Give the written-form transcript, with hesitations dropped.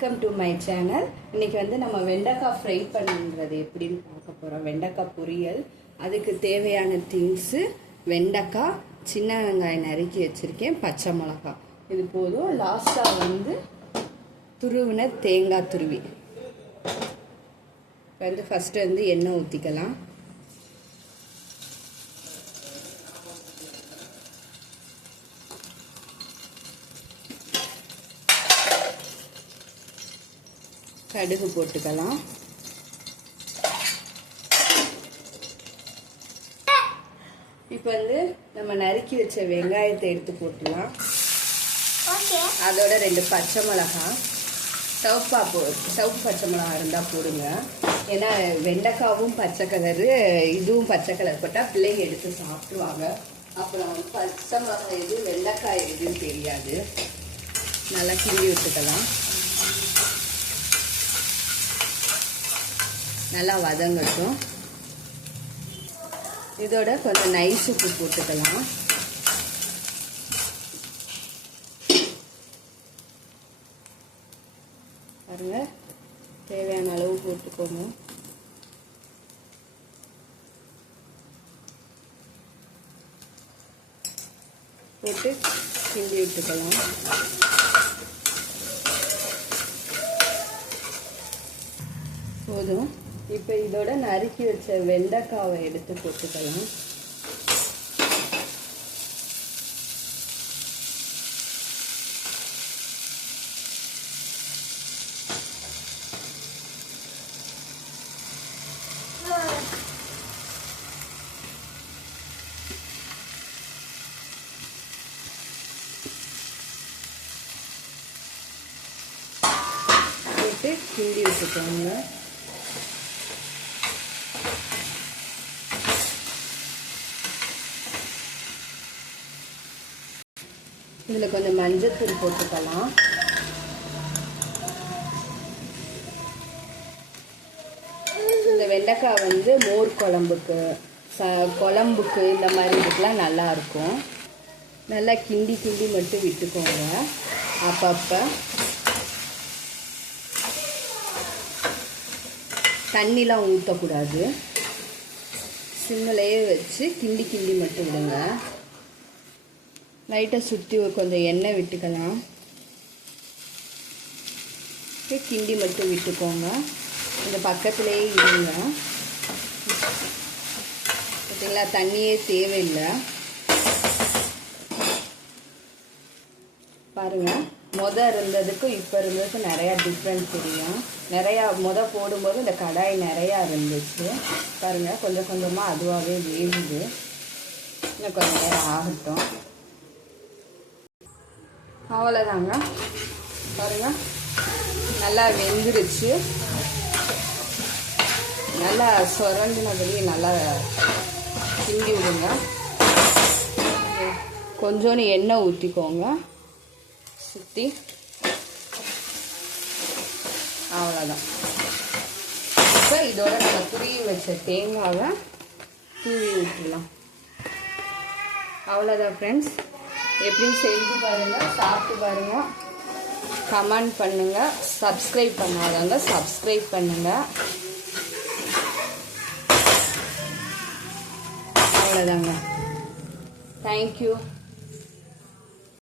Welcome to my channel. இன்னைக்கு வந்து நம்ம வெண்டைக்காய் ஃப்ரை பண்ணுறது எப்படின்னு பார்க்க போகிறோம். வெண்டைக்காய் பொரியல். அதுக்கு தேவையான திங்ஸு வெண்டைக்காய், சின்ன வெங்காயம் நறுக்கி வச்சுருக்கேன், பச்சை மிளகாய், இது போதும். லாஸ்ட்டாக வந்து துருவின தேங்காய் துருவி. இப்போ வந்து ஃபஸ்ட்டு வந்து எண்ணெய் ஊற்றிக்கலாம். கடுகு போட்டுக்கலாம். இப்போ வந்து நம்ம நறுக்கி வச்ச வெங்காயத்தை எடுத்து போட்டுலாம். அதோட 2 பச்சை மிளகாய், சிவப்பு பச்சை மிளகாய் இருந்தால் போடுங்க. ஏன்னா வெண்டைக்காவும் பச்சை கலரு, இதுவும் பச்சை கலர் போட்டால் பிள்ளைங்க எடுத்து சாப்பிடுவாங்க. அப்புறம் பச்சை மிளகாய் எது வெண்டைக்காய் எதுன்னு தெரியாது. நல்லா கிண்டி விட்டுக்கலாம். நல்லா வதங்கட்டும். இதோட கொஞ்சம் நைஸ் உப்பு போட்டுக்கலாம். பாருங்க, தேவையான அளவு போட்டுக்கோங்க. போட்டு கிண்டி விட்டுக்கலாம். போதும். இப்போ இதோட நறுக்கி வச்ச வெண்டைக்காவை எடுத்து போட்டுக்கலாம். போட்டு கிண்டி வச்சுக்கோங்க. இதில் கொஞ்சம் மஞ்சத்தூள் போட்டுக்கலாம். இந்த வெண்டைக்காய் வந்து மோர் குழம்புக்கு, குழம்புக்கு இந்த மாதிரி இதுக்கெலாம் நல்லாயிருக்கும். நல்லா கிண்டி மட்டும் விட்டுக்கோங்க. அப்பப்போ தண்ணிலாம் ஊற்றக்கூடாது. சிம்மிலேயே வச்சு கிண்டி மட்டும் விடுங்க. லைட்டாக சுற்றி கொஞ்சம் எண்ணெய் விட்டுக்கலாம். கிண்டி மட்டும் விட்டுக்கோங்க. இந்த பக்கத்துலேயே இருங்க. பார்த்தீங்களா, தண்ணியே தேவையில்லை. பாருங்கள், இருந்ததுக்கும் இப்போ இருந்ததுக்கும் நிறையா டிஃப்ரெண்ட் தெரியும். நிறையா போடும்போது இந்த கடாய் நிறையா இருந்துச்சு. பாருங்கள், கொஞ்சம் கொஞ்சமாக அதுவாகவே வேகுது. இன்னும் கொஞ்சம் நேரம் ஆகட்டும். அவ்வளோதாங்க. பாருங்கள், நல்லா வெந்துருச்சு. நல்லா சுரண்டினதுலேயே நல்லா கிண்டி விடுங்க. கொஞ்சோண்டு எண்ணெய் ஊற்றிக்கோங்க சுற்றி. அவ்வளோதான். இப்போ இதோட நம்ம துருவி வச்ச தேங்காவை தூவி விட்டுடலாம். அவ்வளோதான் ஃப்ரெண்ட்ஸ். எப்படின்னு செஞ்சு பாருங்கள், சாப்பிட்டு பாருங்கள், கமெண்ட் பண்ணுங்கள். சப்ஸ்கிரைப் பண்ணாதவங்க சப்ஸ்கிரைப் பண்ணுங்கள். அவ்வளோதாங்க. தேங்க்யூ.